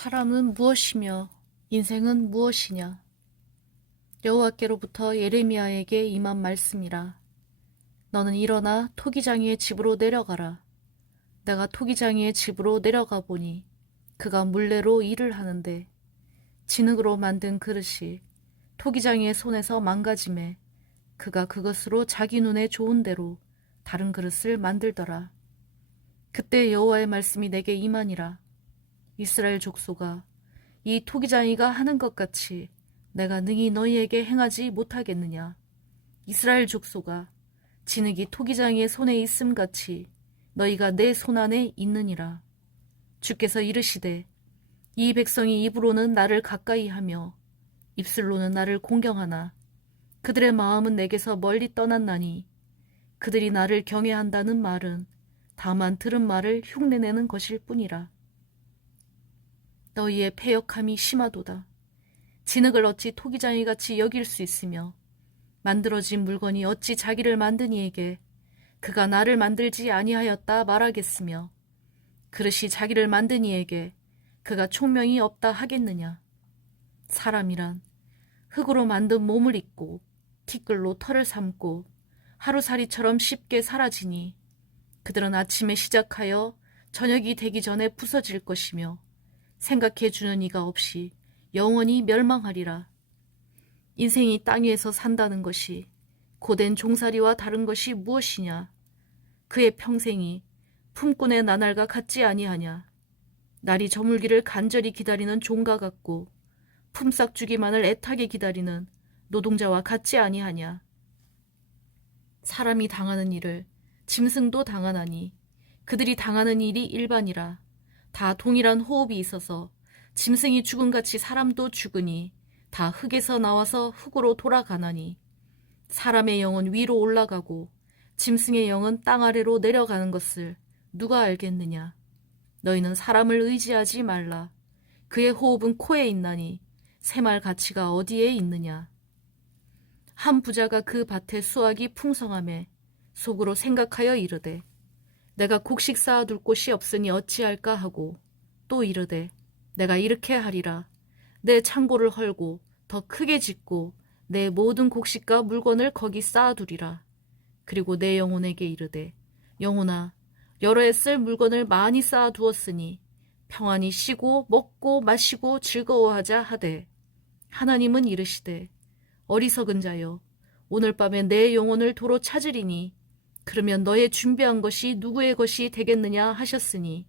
사람은 무엇이며 인생은 무엇이냐? 여호와께로부터 예레미야에게 임한 말씀이라. 너는 일어나 토기장이의 집으로 내려가라. 내가 토기장이의 집으로 내려가 보니 그가 물레로 일을 하는데 진흙으로 만든 그릇이 토기장이의 손에서 망가짐에 그가 그것으로 자기 눈에 좋은 대로 다른 그릇을 만들더라. 그때 여호와의 말씀이 내게 임하니라. 이스라엘 족속아, 이 토기장이가 하는 것 같이 내가 능히 너희에게 행하지 못하겠느냐? 이스라엘 족속아, 진흙이 토기장이의 손에 있음 같이 너희가 내 손 안에 있느니라. 주께서 이르시되 이 백성이 입으로는 나를 가까이 하며 입술로는 나를 공경하나 그들의 마음은 내게서 멀리 떠났나니 그들이 나를 경외한다는 말은 다만 들은 말을 흉내내는 것일 뿐이라. 너희의 패역함이 심하도다. 진흙을 어찌 토기장이 같이 여길 수 있으며 만들어진 물건이 어찌 자기를 만든 이에게 그가 나를 만들지 아니하였다 말하겠으며 그릇이 자기를 만든 이에게 그가 총명이 없다 하겠느냐. 사람이란 흙으로 만든 몸을 입고 티끌로 털을 삼고 하루살이처럼 쉽게 사라지니 그들은 아침에 시작하여 저녁이 되기 전에 부서질 것이며 생각해 주는 이가 없이 영원히 멸망하리라. 인생이 땅 위에서 산다는 것이 고된 종살이와 다른 것이 무엇이냐? 그의 평생이 품꾼의 나날과 같지 아니하냐? 날이 저물기를 간절히 기다리는 종과 같고 품삯 주기만을 애타게 기다리는 노동자와 같지 아니하냐? 사람이 당하는 일을 짐승도 당하나니 그들이 당하는 일이 일반이라 다 동일한 호흡이 있어서 짐승이 죽음같이 사람도 죽으니 다 흙에서 나와서 흙으로 돌아가나니 사람의 영은 위로 올라가고 짐승의 영은 땅 아래로 내려가는 것을 누가 알겠느냐? 너희는 사람을 의지하지 말라. 그의 호흡은 코에 있나니 새말 가치가 어디에 있느냐? 한 부자가 그 밭에 수확이 풍성함에 속으로 생각하여 이르되 내가 곡식 쌓아둘 곳이 없으니 어찌할까 하고 또 이르되 내가 이렇게 하리라. 내 창고를 헐고 더 크게 짓고 내 모든 곡식과 물건을 거기 쌓아두리라. 그리고 내 영혼에게 이르되 영혼아 여러 해 쓸 물건을 많이 쌓아두었으니 평안히 쉬고 먹고 마시고 즐거워하자 하되 하나님은 이르시되 어리석은 자여 오늘 밤에 내 영혼을 도로 찾으리니 그러면 너의 준비한 것이 누구의 것이 되겠느냐 하셨으니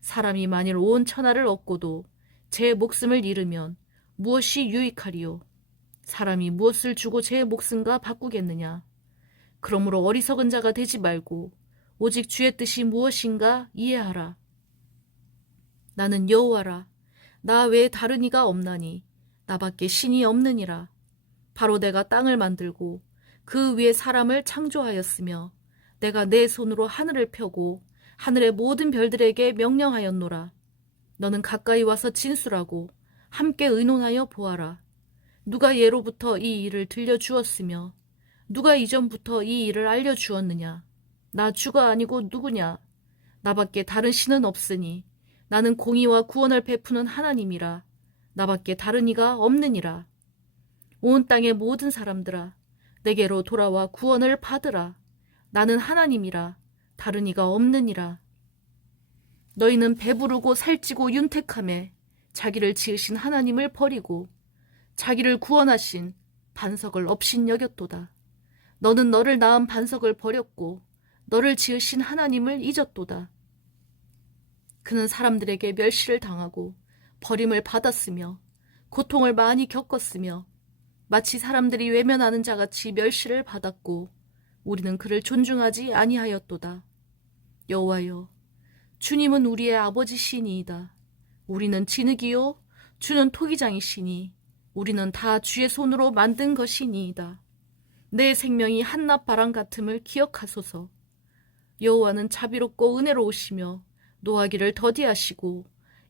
사람이 만일 온 천하를 얻고도 제 목숨을 잃으면 무엇이 유익하리요? 사람이 무엇을 주고 제 목숨과 바꾸겠느냐? 그러므로 어리석은 자가 되지 말고 오직 주의 뜻이 무엇인가 이해하라. 나는 여호와라. 나 외에 다른 이가 없나니 나밖에 신이 없느니라. 바로 내가 땅을 만들고 그 위에 사람을 창조하였으며 내가 내 손으로 하늘을 펴고 하늘의 모든 별들에게 명령하였노라. 너는 가까이 와서 진술하고 함께 의논하여 보아라. 누가 예로부터 이 일을 들려주었으며 누가 이전부터 이 일을 알려주었느냐. 나 주가 아니고 누구냐. 나밖에 다른 신은 없으니 나는 공의와 구원을 베푸는 하나님이라. 나밖에 다른 이가 없느니라. 온 땅의 모든 사람들아 내게로 돌아와 구원을 받으라. 나는 하나님이라 다른 이가 없느니라. 너희는 배부르고 살찌고 윤택함에 자기를 지으신 하나님을 버리고 자기를 구원하신 반석을 업신 여겼도다. 너는 너를 낳은 반석을 버렸고 너를 지으신 하나님을 잊었도다. 그는 사람들에게 멸시를 당하고 버림을 받았으며 고통을 많이 겪었으며 마치 사람들이 외면하는 자같이 멸시를 받았고 우리는 그를 존중하지 아니하였도다. 여호와여, 주님은 우리의 아버지시니이다. 우리는 진흙이요, 주는 토기장이시니 우리는 다 주의 손으로 만든 것이니이다. 내 생명이 한낮 바람 같음을 기억하소서. 여호와는 자비롭고 은혜로우시며 노하기를 더디하시고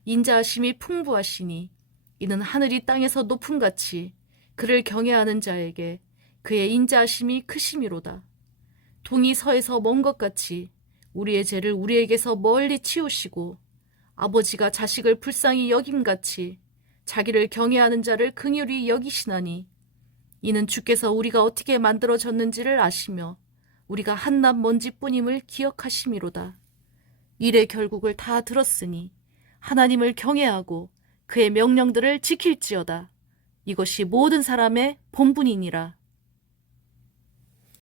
인자하심이 풍부하시니 이는 하늘이 땅에서 높음 같이 그를 경외하는 자에게 그의 인자하심이 크심이로다. 동이 서에서 먼 것 같이 우리의 죄를 우리에게서 멀리 치우시고 아버지가 자식을 불쌍히 여김같이 자기를 경외하는 자를 긍휼히 여기시나니 이는 주께서 우리가 어떻게 만들어졌는지를 아시며 우리가 한낱 먼지뿐임을 기억하심이로다. 일의 결국을 다 들었으니 하나님을 경외하고 그의 명령들을 지킬지어다. 이것이 모든 사람의 본분이니라.